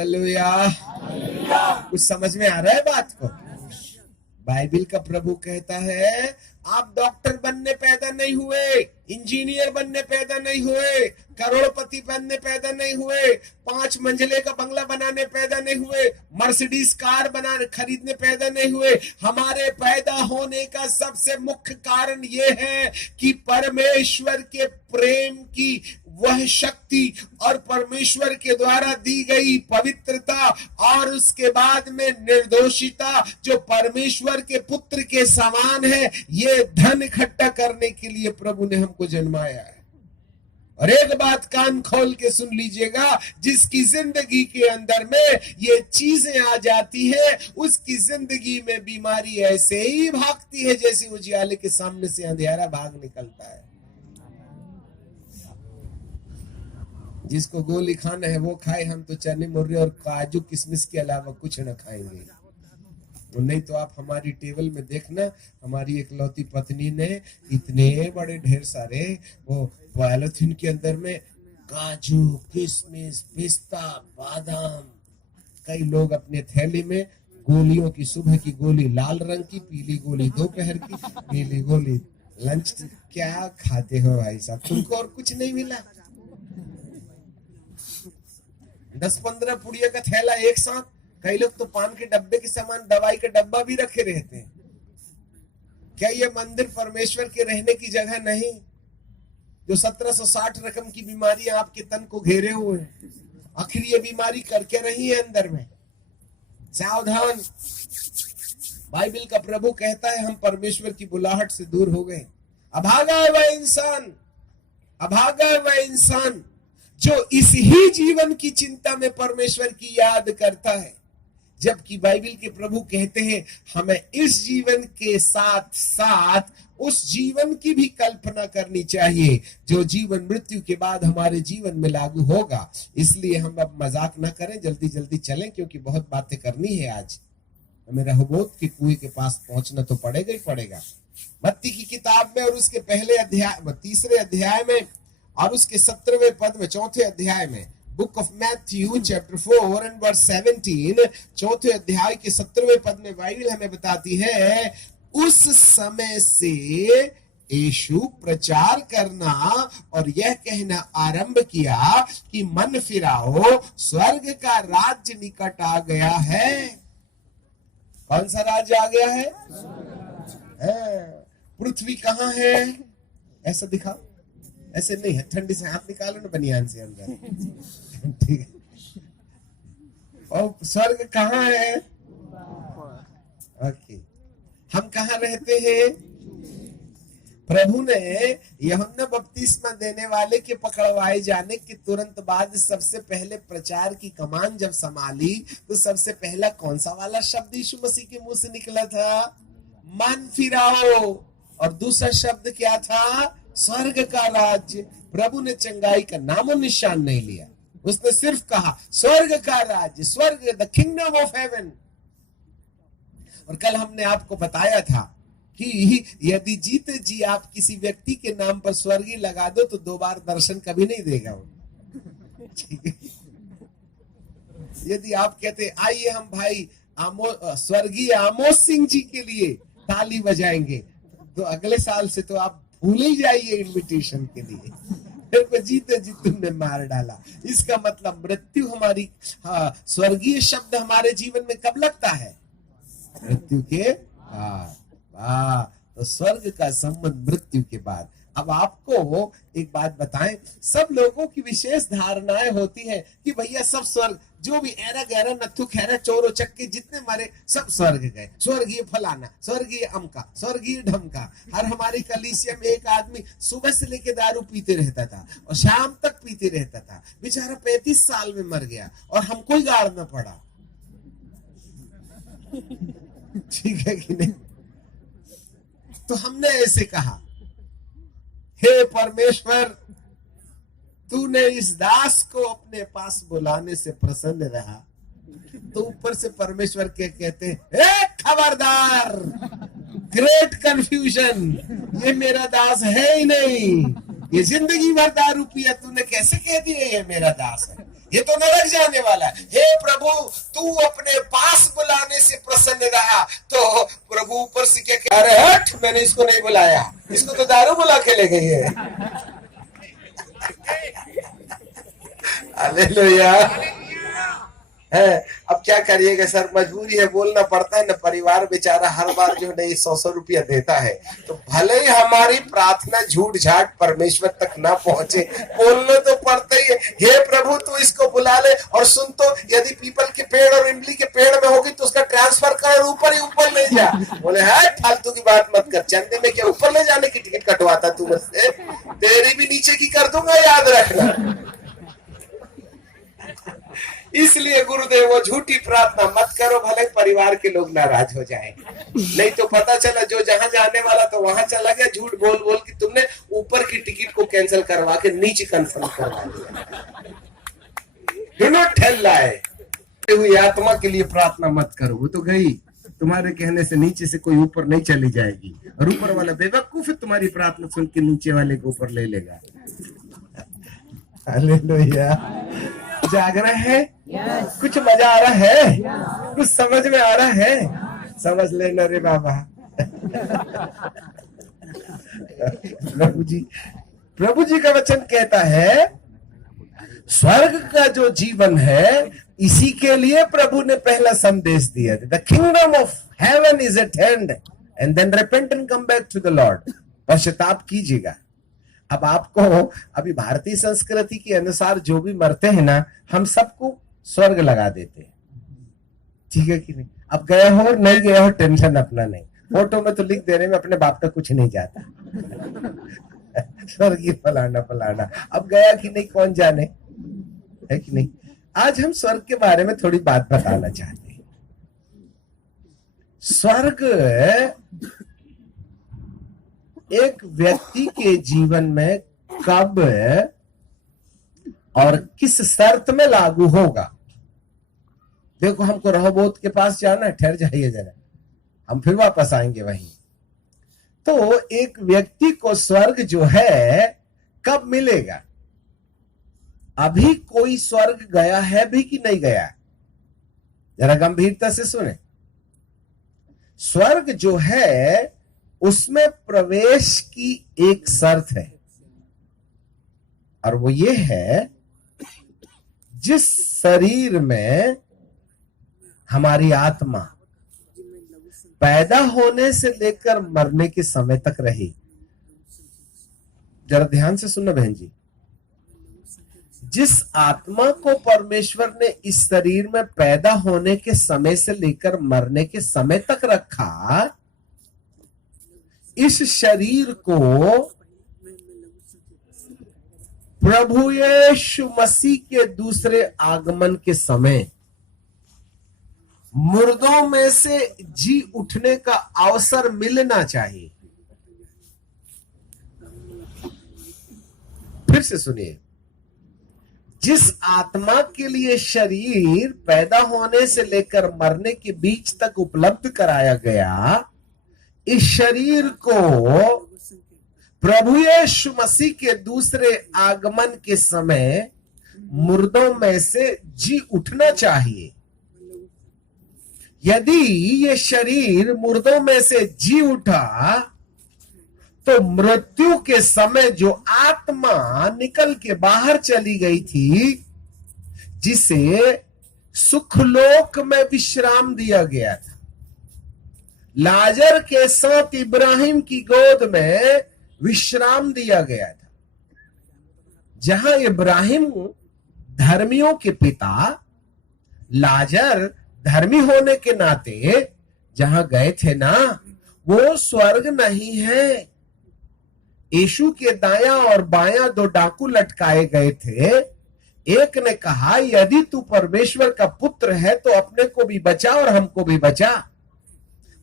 Hallelujah. कुछ समझ में आ रहा है बात को? बाइबल का प्रभु कहता है आप डॉक्टर बनने पैदा नहीं हुए, इंजीनियर बनने पैदा नहीं हुए, करोड़पति बनने पैदा नहीं हुए, 5 मंजिले का बंगला बनाने पैदा नहीं हुए, मर्सिडीज कार बनाने खरीदने पैदा नहीं हुए। हमारे पैदा होने का सबसे मुख्य कारण यह है कि परमेश्वर के प्रेम की वह शक्ति और परमेश्वर के द्वारा दी गई पवित्रता और उसके बाद में निर्दोषिता जो परमेश्वर के पुत्र के समान है, ये धन इकट्ठा करने के लिए प्रभु ने हमको जन्माया है। और एक बात कान खोल के सुन लीजिएगा, जिसकी जिंदगी के अंदर में ये चीजें आ जाती है, उसकी जिंदगी में बीमारी ऐसे ही भागती है जैसे उजियाले के सामने से अंधेरा भाग निकलता है। जिसको गोली खाना है वो खाए, हम तो चने मुर्रे और काजू किशमिश के अलावा कुछ न खाएंगे। तो नहीं तो आप हमारी टेबल में देखना, हमारी एकलौती पत्नी ने इतने बड़े ढेर सारे वो पॉलिथीन के अंदर में काजू किशमिश पिस्ता बादाम, कई लोग अपने थैली में गोलियों की, सुबह की गोली लाल रंग की, पीली गोली दोपहर की, पीली गोली लंच। क्या खाते हो भाई साहब? तुमको और कुछ नहीं मिला? 10-15 पुड़िया का थैला एक साथ। कई लोग तो पान के डब्बे के समान दवाई का डब्बा भी रखे रहते हैं। क्या ये मंदिर परमेश्वर के रहने की जगह नहीं? जो 1760 रकम की बीमारियां आपके तन को घेरे हुए हैं, आखिर ये बीमारी करके रही है अंदर में। सावधान। बाइबल का प्रभु कहता है हम परमेश्वर की बुलाहट से दूर हो गए। अभागा है वह इंसान, अभागा है वह इंसान जो इस ही जीवन की चिंता में परमेश्वर की याद करता है। जबकि बाइबल के प्रभु कहते हैं हमें इस जीवन के साथ साथ उस जीवन की भी कल्पना करनी चाहिए जो जीवन मृत्यु के बाद हमारे जीवन में लागू होगा। इसलिए हम अब मजाक ना करें, जल्दी जल्दी चलें, क्योंकि बहुत बातें करनी है आज। हमें रहोबोत के कुएं के पास पहुंचना तो पड़ेगा ही पड़ेगा। मत्ती की किताब में और उसके पहले अध्याय, 3 अध्याय में और उसके 17वें पद में, 4थे अध्याय में, book of Matthew chapter 4 and verse 17, 4थे अध्याय के 17वें पद में बाइबल हमें बताती है उस समय से यीशु प्रचार करना और यह कहना आरंभ किया कि मन फिराओ, स्वर्ग का राज्य निकट आ गया है। कौन सा राज्य आ गया है? पृथ्वी कहाँ है? ऐसा दिखाओ। ऐसे नहीं है, ठंडी से हाथ निकालो ना बनियान से अंदर। ठीक है। और स्वर्ग कहाँ है? ओके। हम कहाँ रहते हैं? प्रभु ने यूहन्ना बपतिस्मा देने वाले के पकड़वाए जाने के तुरंत बाद सबसे पहले प्रचार की कमान जब संभाली तो सबसे पहला कौन सा वाला शब्द यीशु मसीह के मुंह से निकला था? मन फिराओ। और दूसरा शब्द क्या था? स्वर्ग का राज्य। प्रभु ने चंगाई का नामो निशान नहीं लिया, उसने सिर्फ कहा स्वर्ग का राज्य, स्वर्ग, द किंगडम ऑफ हेवन। और कल हमने आपको बताया था कि यदि जीते जी आप किसी व्यक्ति के नाम पर स्वर्गीय लगा दो तो 2 बार दर्शन कभी नहीं देगा वो। ठीक है। यदि आप कहते आइए हम भाई स्वर्गीय आमोस सिंह जी के लिए ताली बजाएंगे, तो अगले साल से तो आप भूल ही जाइए इनविटेशन के लिए। फिर को जीते जी तुमने मार डाला। इसका मतलब मृत्यु हमारी, स्वर्गीय शब्द हमारे जीवन में कब लगता है? मृत्यु के बाद। तो स्वर्ग का संबंध मृत्यु के बाद। अब आपको एक बात बताएं, सब लोगों की विशेष धारणाएं होती हैं कि भैया सब स्वर्ग, जो भी ऐरा गहरा नथु खैरा चोरो चक्के जितने मारे सब स्वर्ग गए, स्वर्गीय फलाना, स्वर्गीय अमका, स्वर्गीय ढमका। और हमारी कलीसिया में एक आदमी सुबह से लेके दारू पीते रहता था और शाम तक पीते रहता था, बेचारा 35 साल में मर गया और हमको ही गाड़ना पड़ा। ठीक है कि नहीं? तो हमने ऐसे कहा, हे परमेश्वर, तूने इस दास को अपने पास बुलाने से प्रसन्न रहा। तो ऊपर से परमेश्वर के कहते हैं खबरदार, ग्रेट कंफ्यूजन, ये मेरा दास है ही नहीं, ये जिंदगी भर दारू पिया, तूने कैसे कह दिया ये मेरा दास है? ये तो नरक जाने वाला है। हे प्रभु, तू अपने पास बुलाने से प्रसन्न रहा तो प्रभु ऊपर से क्या कह रहे, हट, मैंने इसको नहीं बुलाया, इसको तो दारू बुला के ले गई है। हालेलुया है। अब क्या करिएगा सर, मजबूरी है, बोलना पड़ता है ना। परिवार बेचारा हर बार जो नहीं 100 रुपया देता है, तो भले ही हमारी प्रार्थना झूठ झाट परमेश्वर तक ना पहुंचे, बोलना तो पड़ता ही है। हे प्रभु, तू इसको बुला ले, और सुन तो, यदि पीपल के पेड़ और इमली के पेड़ में होगी तो उसका ट्रांसफर कर, ऊपर ही ऊपर ले जा। बोले है, फालतू की बात मत कर, चंदे में क्या ऊपर ले जाने की टिकट कटवाता तू मुझसे, तेरी भी नीचे की कर दूंगा, याद रखना। इसलिए गुरुदेव, वो झूठी प्रार्थना मत करो, भले परिवार के लोग नाराज हो जाएं। नहीं तो पता चला जो जहां जाने वाला तो वहां चला गया, झूठ बोल बोल के तुमने ऊपर की टिकट को कैंसिल करवा के नीचे कंफर्म करवा दिया। Do not tell lie. हुई आत्मा के लिए प्रार्थना मत करो, वो तो गई, तुम्हारे कहने से नीचे से कोई ऊपर नहीं चली जाएगी, और ऊपर वाला बेवकूफ है, तुम्हारी प्रार्थना सुन के नीचे वाले को ऊपर ले लेगा। हालेलुया। जाग रहे हैं? कुछ मजा आ रहा है? कुछ समझ में आ रहा है? समझ लेना रे बाबा। प्रभु जी का वचन कहता है, स्वर्ग का जो जीवन है, इसी के लिए प्रभु ने पहला संदेश दिया, the kingdom of heaven is at hand, and then repent and come back to the lord. पश्चाताप कीजिएगा। अब आपको अभी भारतीय संस्कृति के अनुसार जो भी मरते हैं ना, हम सबको स्वर्ग लगा देते हैं, ठीक है कि नहीं? अब गए हो नहीं गए हो टेंशन अपना नहीं, फोटो में तो लिख देने में अपने बाप का कुछ नहीं जाता। स्वर्ग फलाना फलाना, अब गया कि नहीं कौन जाने, है कि नहीं? आज हम स्वर्ग के बारे में थोड़ी बात बताना चाहते हैं। स्वर्ग एक व्यक्ति के जीवन में कब और किस शर्त में लागू होगा? देखो, हमको रहोबोत के पास जाना है, ठहर जाइए जरा, हम फिर वापस आएंगे वहीं। तो एक व्यक्ति को स्वर्ग जो है कब मिलेगा? अभी कोई स्वर्ग गया है भी कि नहीं गया? जरा गंभीरता से सुने। स्वर्ग जो है उसमें प्रवेश की एक शर्त है, और वो ये है, जिस शरीर में हमारी आत्मा पैदा होने से लेकर मरने के समय तक रही। जरा ध्यान से सुनना बहन जी, जिस आत्मा को परमेश्वर ने इस शरीर में पैदा होने के समय से लेकर मरने के समय तक रखा, इस शरीर को प्रभु यीशु मसीह के दूसरे आगमन के समय मुर्दों में से जी उठने का अवसर मिलना चाहिए। फिर से सुनिए, जिस आत्मा के लिए शरीर पैदा होने से लेकर मरने के बीच तक उपलब्ध कराया गया, इस शरीर को प्रभु यीशु मसीह के दूसरे आगमन के समय मुर्दों में से जी उठना चाहिए। यदि ये शरीर मुर्दों में से जी उठा, तो मृत्यु के समय जो आत्मा निकल के बाहर चली गई थी, जिसे सुखलोक में विश्राम दिया गया था, लाजर के साथ इब्राहिम की गोद में विश्राम दिया गया था, जहां इब्राहिम धर्मियों के पिता, लाजर धर्मी होने के नाते जहां गए थे ना, वो स्वर्ग नहीं है। यीशु के दायां और बायां दो डाकू लटकाए गए थे। एक ने कहा, यदि तू परमेश्वर का पुत्र है तो अपने को भी बचा और हमको भी बचा।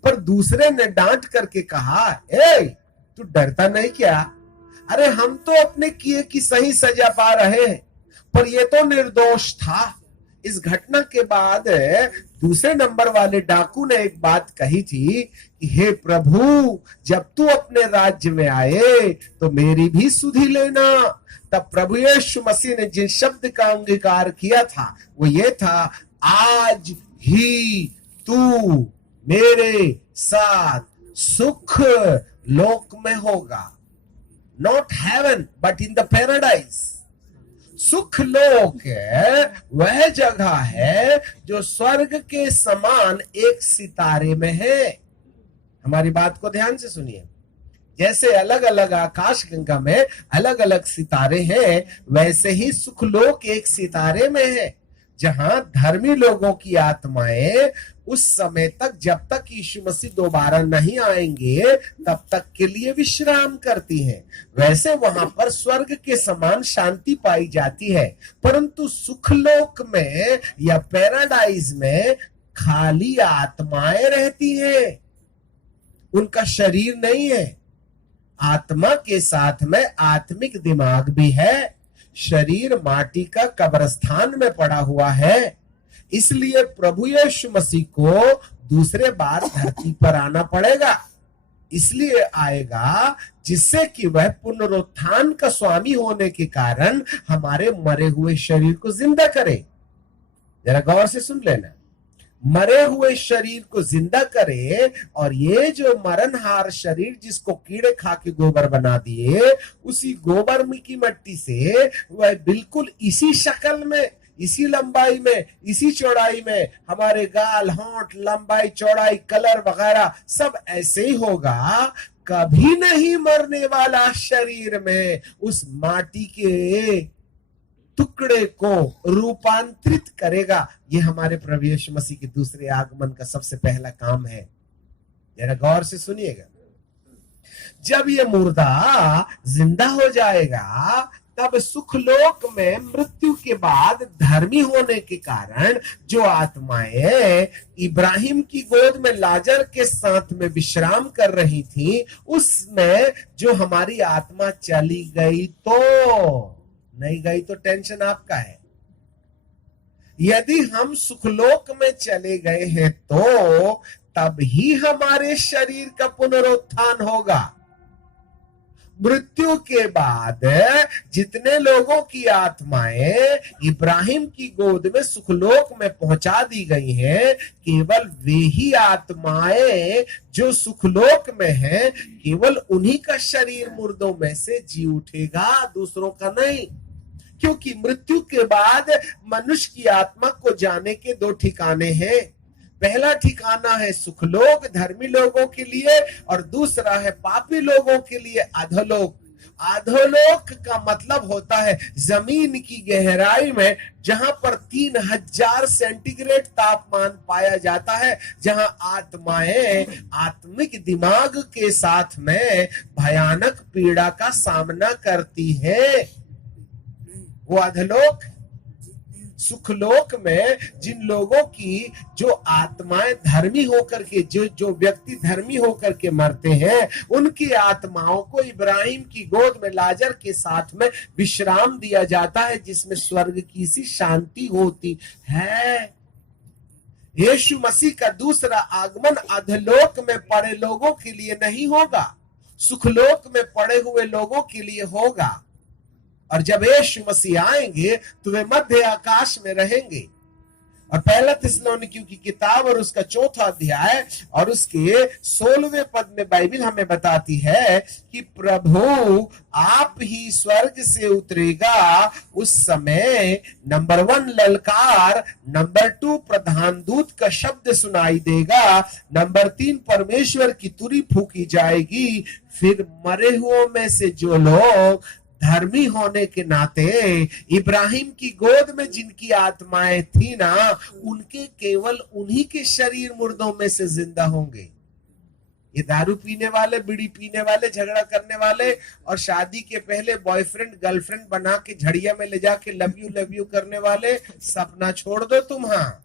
पर दूसरे ने डांट करके कहा, ए, तू डरता नहीं क्या? अरे हम तो अपने किए की सही सजा पा रहे हैं, पर ये तो निर्दोष था, इस घटना के बाद दूसरे नंबर वाले डाकू ने एक बात कही थी कि हे प्रभु, जब तू अपने राज्य में आए तो मेरी भी सुधि लेना। तब प्रभु यीशु मसीह ने जिस शब्द का अंगीकार किया था वो ये था, आज ही तू मेरे साथ सुख लोक में होगा। Not haven but in the paradise. सुख लोक वह जगह है जो स्वर्ग के समान एक सितारे में है। हमारी बात को ध्यान से सुनिए। जैसे अलग अलग आकाश गंगा में अलग अलग सितारे हैं, वैसे ही सुखलोक एक सितारे में है जहां धर्मी लोगों की आत्माएं उस समय तक, जब तक यीशु मसीह दोबारा नहीं आएंगे, तब तक के लिए विश्राम करती हैं। वैसे वहां पर स्वर्ग के समान शांति पाई जाती है, परंतु सुखलोक में या पैराडाइज में खाली आत्माएं रहती हैं, उनका शरीर नहीं है। आत्मा के साथ में आत्मिक दिमाग भी है। शरीर माटी का कब्रिस्तान में पड़ा हुआ है। इसलिए प्रभु यीशु मसीह को दूसरे बार धरती पर आना पड़ेगा। इसलिए आएगा जिससे कि वह पुनरुत्थान का स्वामी होने के कारण हमारे मरे हुए शरीर को जिंदा करे। जरा गौर से सुन लेना, मरे हुए शरीर को जिंदा करे। और ये जो मरणहार शरीर जिसको कीड़े खा के गोबर बना दिए, उसी गोबर की मट्टी से वह बिल्कुल इसी शक्ल में, इसी लंबाई में, इसी चौड़ाई में, हमारे गाल, होंठ, लंबाई, चौड़ाई, कलर वगैरह सब ऐसे ही होगा। कभी नहीं मरने वाला शरीर में उस माटी के टुकड़े को रूपांतरित करेगा। ये हमारे प्रभु यीशु मसीह के दूसरे आगमन का सबसे पहला काम है। जरा गौर से सुनिएगा। जब ये मुर्दा जिंदा हो जाएगा, तब सुखलोक में मृत्यु के बाद धर्मी होने के कारण जो आत्माएं इब्राहिम की गोद में लाजर के साथ में विश्राम कर रही थी, उसमें जो हमारी आत्मा चली गई तो नहीं गई तो टेंशन आपका है। यदि हम सुखलोक में चले गए हैं तो तब ही हमारे शरीर का पुनरुत्थान होगा। मृत्यु के बाद जितने लोगों की आत्माएं इब्राहिम की गोद में सुखलोक में पहुंचा दी गई हैं, केवल वे ही आत्माएं जो सुखलोक में हैं, केवल उन्हीं का शरीर मुर्दों में से जी उठेगा, दूसरों का नहीं। क्योंकि मृत्यु के बाद मनुष्य की आत्मा को जाने के दो ठिकाने हैं। पहला ठिकाना है सुखलोक धर्मी लोगों के लिए, और दूसरा है पापी लोगों के लिए अधोलोक। अधोलोक का मतलब होता है जमीन की गहराई में, जहां पर 3000 सेंटीग्रेड तापमान पाया जाता है, जहां आत्माएं आत्मिक दिमाग के साथ में भयानक पीड़ा का सामना करती है। वो अधलोक। सुखलोक में जिन लोगों की जो आत्माएं धर्मी होकर के, जो व्यक्ति धर्मी होकर के मरते हैं, उनकी आत्माओं को इब्राहिम की गोद में लाजर के साथ में विश्राम दिया जाता है, जिसमें स्वर्ग की सी शांति होती है। यीशु मसीह का दूसरा आगमन अधलोक में पड़े लोगों के लिए नहीं होगा, सुखलोक में पड़े हुए लोगों के लिए होगा। और जब यीशु मसीह आएंगे तो वे मध्य आकाश में रहेंगे। और पहला थिस्सलुनीकियों की किताब और उसका 4वां अध्याय और उसके 16वें पद में बाइबल हमें बताती है कि प्रभु आप ही स्वर्ग से उतरेगा। उस समय नंबर 1 ललकार, नंबर 2 प्रधान दूत का शब्द सुनाई देगा, नंबर 3 परमेश्वर की तुरी फूकी जाएगी। फिर मरे हुओं में से जो लोग धर्मी होने के नाते इब्राहिम की गोद में जिनकी आत्माएं थी ना, उनके केवल उन्हीं के शरीर मुर्दों में से जिंदा होंगे। ये दारू पीने वाले, बीड़ी पीने वाले, झगड़ा करने वाले और शादी के पहले बॉयफ्रेंड गर्लफ्रेंड बना के झड़िया में ले जाके लव यू करने वाले, सपना छोड़ दो तुम। हाँ,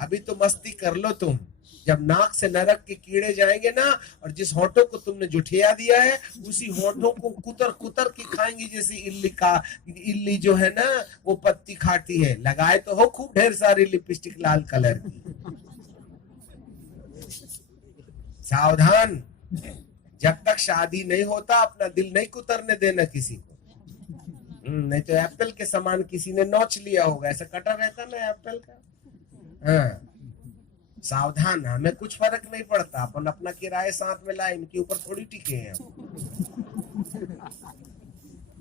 अभी तो मस्ती कर लो तुम। जब नाक से नरक के कीड़े जाएंगे ना, और जिस होठों को तुमने जुठिया दिया है उसी होठों को कुतर कुतर की खाएंगी, जैसी इल्ली जो है ना वो पत्ती खाती है। लगाए तो हो खूब ढेर सारी लिपस्टिक लाल कलर की। सावधान, जब तक शादी नहीं होता अपना दिल नहीं कुतरने देना किसी को। नहीं तो एप्पल के समान किसी ने नोच लिया होगा, ऐसा कटा रहता ना एप्पल का। हाँ, सावधान, हमें कुछ फर्क नहीं पड़ता, अपन अपना किराए साथ में लाए, इनके ऊपर थोड़ी टिके हैं।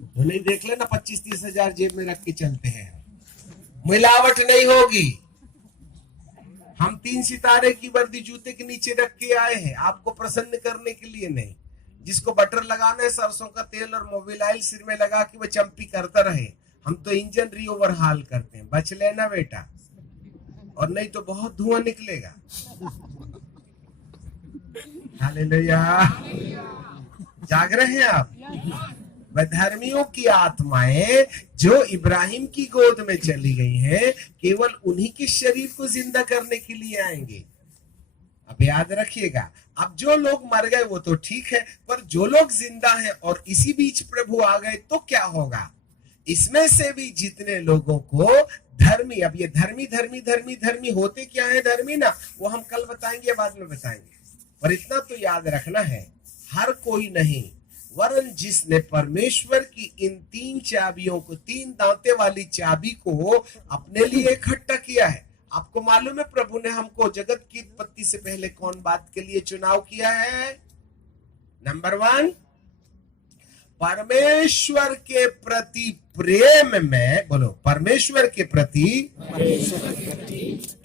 तो नहीं देख लेना 25-30 हजार जेब में रख के चलते हैं, मिलावट नहीं होगी। हम 3 सितारे की वर्दी जूते के नीचे रख के आए हैं, आपको प्रसन्न करने के लिए नहीं। जिसको बटर लगाना है सरसों का तेल और मोबिल ऑयल सिर में लगा के वो चंपी करता रहे। हम तो इंजन री ओवरहाल करते हैं, बच लेना बेटा, और नहीं तो बहुत धुआं निकलेगा। हालेलुया, जाग रहे हैं आप? धर्मियों की आत्माएं जो इब्राहिम की गोद में चली गई हैं, केवल उन्हीं के शरीर को जिंदा करने के लिए आएंगे। अब याद रखिएगा, अब जो लोग मर गए वो तो ठीक है, पर जो लोग जिंदा हैं और इसी बीच प्रभु आ गए तो क्या होगा? इसमें से भी जितने लोगों को धर्मी, अब ये धर्मी धर्मी धर्मी धर्मी होते क्या है धर्मी ना, वो हम कल बताएंगे, बाद में बताएंगे। पर इतना तो याद रखना है, हर कोई नहीं, वरन जिसने परमेश्वर की इन 3 चाबियों को, 3 दांते वाली चाबी को अपने लिए इकट्ठा किया है। आपको मालूम है प्रभु ने हमको जगत की उत्पत्ति से पहले कौन बात के लिए चुनाव किया है? नंबर 1, परमेश्वर के प्रति प्रेम में, बोलो परमेश्वर के प्रति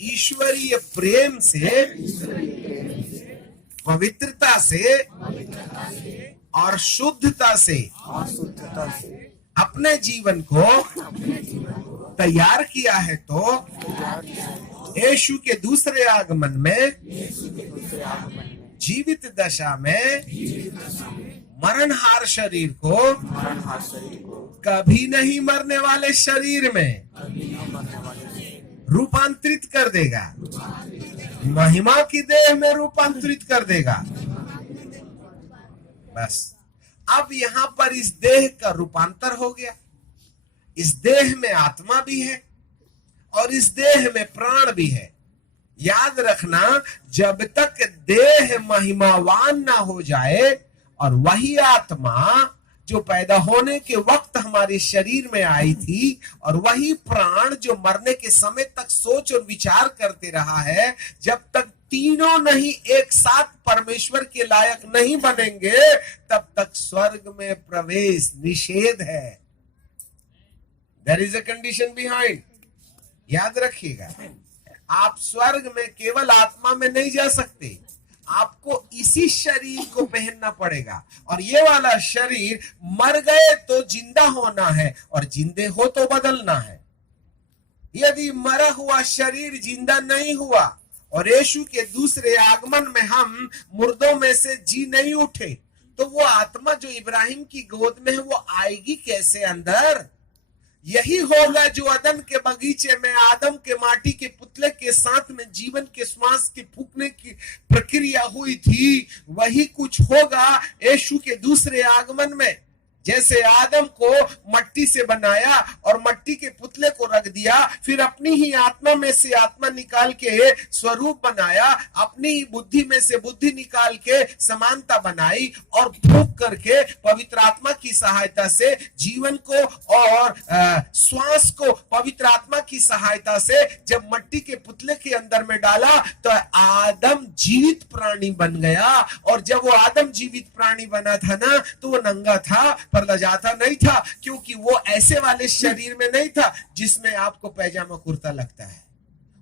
ईश्वरीय प्रेम से, पवित्रता से और शुद्धता से अपने जीवन को तैयार किया है, तो यीशु के दूसरे आगमन में जीवित दशा में मरणहार शरीर को कभी नहीं मरने वाले शरीर में रूपांतरित कर देगा, महिमा की देह में रूपांतरित कर देगा। बस अब यहां पर इस देह का रूपांतर हो गया। इस देह में आत्मा भी है और इस देह में प्राण भी है। याद रखना, जब तक देह महिमावान ना हो जाए और वही आत्मा जो पैदा होने के वक्त हमारे शरीर में आई थी और वही प्राण जो मरने के समय तक सोच और विचार करते रहा है, जब तक तीनों नहीं एक साथ परमेश्वर के लायक नहीं बनेंगे, तब तक स्वर्ग में प्रवेश निषेध है। There is a condition behind, याद रखिएगा। आप स्वर्ग में केवल आत्मा में नहीं जा सकते, आपको इसी शरीर को पहनना पड़ेगा। और ये वाला शरीर मर गए तो जिंदा होना है और जिंदे हो तो बदलना है। यदि मरा हुआ शरीर जिंदा नहीं हुआ और यीशु के दूसरे आगमन में हम मुर्दों में से जी नहीं उठे, तो वो आत्मा जो इब्राहिम की गोद में है वो आएगी कैसे अंदर? यही होगा जो अदन के बगीचे में आदम के माटी के पुतले के साथ में जीवन के श्वास के फूकने की प्रक्रिया हुई थी, वही कुछ होगा यीशु के दूसरे आगमन में। जैसे आदम को मट्टी से बनाया और मट्टी के पुतले को रख दिया, फिर अपनी ही आत्मा में से आत्मा निकाल के स्वरूप बनाया, अपनी ही बुद्धि में से बुद्धि निकाल के समानता बनाई और फूंक करके पवित्र आत्मा की सहायता से जीवन को और श्वास को पवित्र आत्मा की सहायता से जब मट्टी के पुतले के अंदर में डाला तो आदम जीवित प्राणी बन गया। और जब वो आदम जीवित प्राणी बना था ना, तो वो नंगा था पर लजाता नहीं था, क्योंकि वो ऐसे वाले शरीर में नहीं था जिसमें आपको पैजामा कुर्ता लगता है।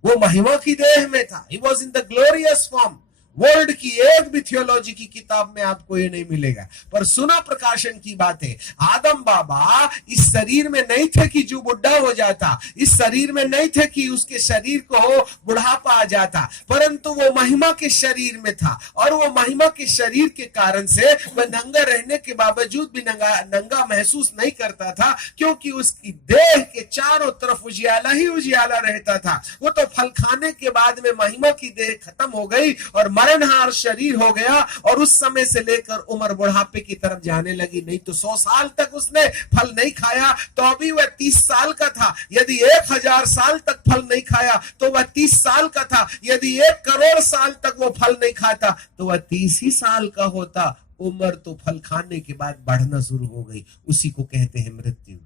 वो महिमा की देह में था। He was in the glorious form। World की एक भी थियोलॉजी की किताब में आपको ये नहीं मिलेगा। पर सुना प्रकाशन की बात है, आदम बाबा इस शरीर में नहीं थे कि जो बुढ़ा हो जाता, इस शरीर में नहीं थे कि उसके शरीर को बुढ़ापा आ जाता, परंतु वो महिमा के शरीर में था। और वो महिमा के शरीर के कारण से वह नंगा रहने के बावजूद भी नंगा महसूस नहीं करता था, क्योंकि उसकी देह के चारों तरफ उजियाला ही उजियाला रहता था। वो तो फल खाने के बाद में महिमा की देह खत्म हो गई और मरणहार शरीर हो गया, और उस समय से लेकर उम्र बुढ़ापे की तरफ जाने लगी। नहीं तो 100 साल तक उसने फल नहीं खाया तो अभी वह 30 साल का था। यदि 1000 साल तक फल नहीं खाया तो वह 30 साल का था। यदि 1 करोड़ साल तक वो फल नहीं खाता तो वह 30 ही साल का होता। उम्र तो फल खाने के बाद बढ़ना शुरू हो गई। उसी को कहते हैं मृत्यु।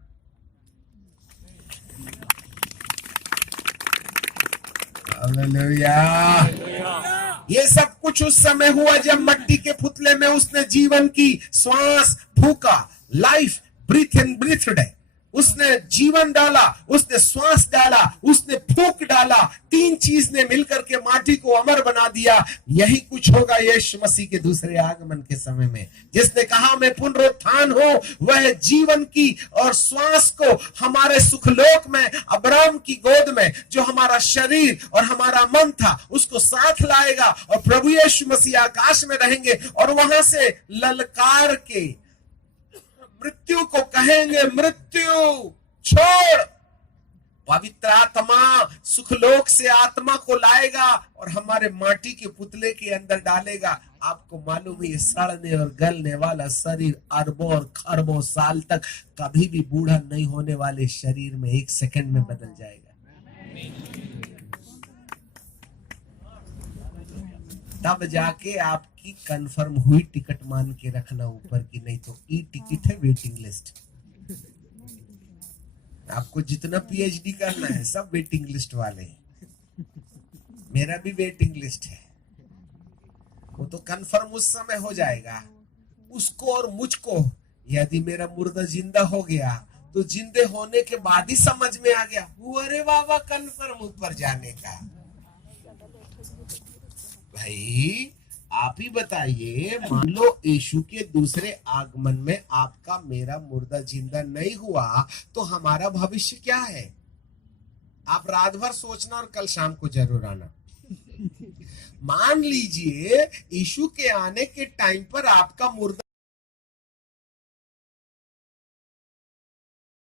हालेलुया। ये सब कुछ उस समय हुआ जब मट्टी के पुतले में उसने जीवन की श्वास फूका, लाइफ, ब्रीथ एंड ब्रीथड। उसने जीवन डाला, उसने श्वास डाला, उसने फूक डाला। 3 चीज ने मिलकर के माटी को अमर बना दिया। यही कुछ होगा यीशु मसीह के दूसरे आगमन के समय में। जिसने कहा मैं पुनरुत्थान हूं, वह जीवन की और श्वास को हमारे सुखलोक में, अब्राहम की गोद में जो हमारा शरीर और हमारा मन था उसको साथ लाएगा, और प्रभु यीशु मसीह आकाश में रहेंगे और वहां से ललकार के मृत्यु को कहेंगे, मृत्यु छोड़। पवित्र आत्मा सुखलोक से आत्मा को लाएगा और हमारे माटी के पुतले के अंदर डालेगा। आपको मालूम है ये सड़ने और गलने वाला शरीर अरबों और खरबों साल तक कभी भी बूढ़ा नहीं होने वाले शरीर में 1 सेकंड में बदल जाएगा। तब जाके आपकी कंफर्म हुई टिकट मान के रखना ऊपर की, नहीं तो ई टिकट है वेटिंग लिस्ट। आपको जितना पीएचडी करना है सब वेटिंग लिस्ट वाले हैं। मेरा भी वेटिंग लिस्ट है। वो तो कंफर्म उस समय हो जाएगा। उसको और मुझको यदि मेरा मुर्दा जिंदा हो गया तो जिंदे होने के बाद ही समझ में आ गया, अरे बाबा कंफर्म ऊपर जाने का। भाई आप ही बताइए, मान लो यीशु के दूसरे आगमन में आपका मेरा मुर्दा जिंदा नहीं हुआ तो हमारा भविष्य क्या है? आप रात भर सोचना और कल शाम को जरूर आना। मान लीजिए यीशु के आने के टाइम पर आपका मुर्दा